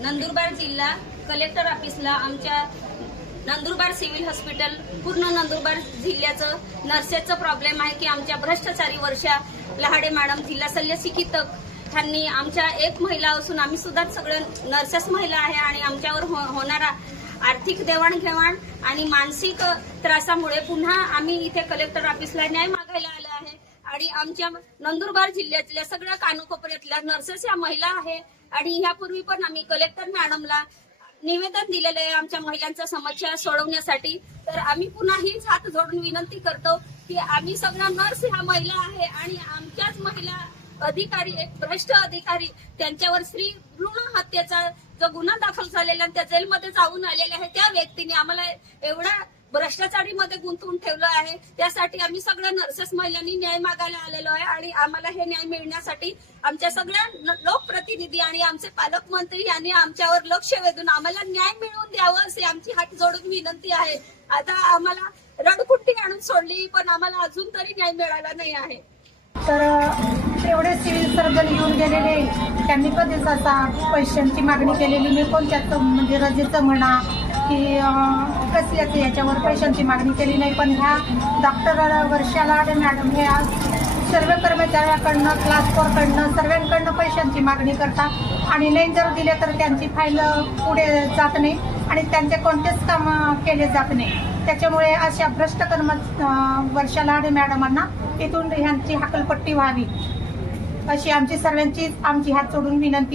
नंदुरबार जिल्हा कलेक्टर ऑफिसला आमच्या नंदुरबार सिव्हिल हॉस्पिटल पूर्ण नंदुरबार जिल्ह्याचं नर्सेसचं प्रॉब्लेम आहे की आमच्या भ्रष्टाचारी वर्षा लहाडे मॅडम जिल्हा शल्य चिकित्सक ह्यांनी आमच्या एक महिला असून आम्ही सुद्धा सगळं नर्सेस महिला आहे आणि आमच्यावर हो- होणारा आर्थिक देवाणघेवाण आणि मानसिक त्रासामुळे पुन्हा आम्ही इथे कलेक्टर ऑफिसला न्याय मागायला आलो आहे. आणि आमच्या नंदुरबार जिल्ह्यातल्या सगळ्या कानकोपऱ्यातल्या नर्सेस या महिला आहे आणि ह्यापूर्वी पण आम्ही कलेक्टर मॅडमला निवेदन दिलेलं आहे आमच्या महिलांच्या समस्या सोडवण्यासाठी. तर आम्ही पुन्हा हीच हात जोडून विनंती करतो की आम्ही सगळ्या नर्स ह्या महिला आहे आणि आमच्याच महिला अधिकारी एक भ्रष्ट अधिकारी त्यांच्यावर स्त्री भ्रूण हत्येचा जो गुन्हा दाखल झालेला आणि त्या जेलमध्ये जाऊन आलेले आहे त्या व्यक्तीने आम्हाला एवढा भ्रष्टाचारीमध्ये गुंतवून ठेवलं आहे. त्यासाठी आम्ही सगळ्या नर्सेस महिलांनी न्याय मागायला आलेलो आहे आणि आम्हाला हे न्याय मिळण्यासाठी आमच्या सगळ्या लोकप्रतिनिधी आणि आमचे पालकमंत्री यांनी आमच्यावर लक्ष वेधून आम्हाला न्याय मिळवून द्यावं असे आमची हात जोडून विनंती आहे. आता आम्हाला रडकुट्टी आणून सोडली पण आम्हाला अजून तरी न्याय मिळाला नाही आहे. तर सर्जन येऊन गेलेले त्यांनी कधीच असा पैशांची मागणी केलेली. नाही कोणत्याच म्हणजे रजेचं म्हणा की कसल्याच याच्यावर पैशांची मागणी केली नाही. पण ह्या डॉक्टर वर्षाला आणि मॅडम हे आज सर्व कर्मचाऱ्याकडनं क्लासकोरकडनं सर्वांकडनं पैशांची मागणी करतात. आणि नाही जर दिले तर त्यांची फाईल पुढे जात नाही आणि त्यांचे कोणतेच काम केले जात नाही. त्याच्यामुळे अशा भ्रष्ट कर्म वर्षाला आणि मॅडमांना इथून ह्यांची हाकलपट्टी व्हावी. अशी आमची सगळ्यांचीच आमची हात सोडून विनंती आहे.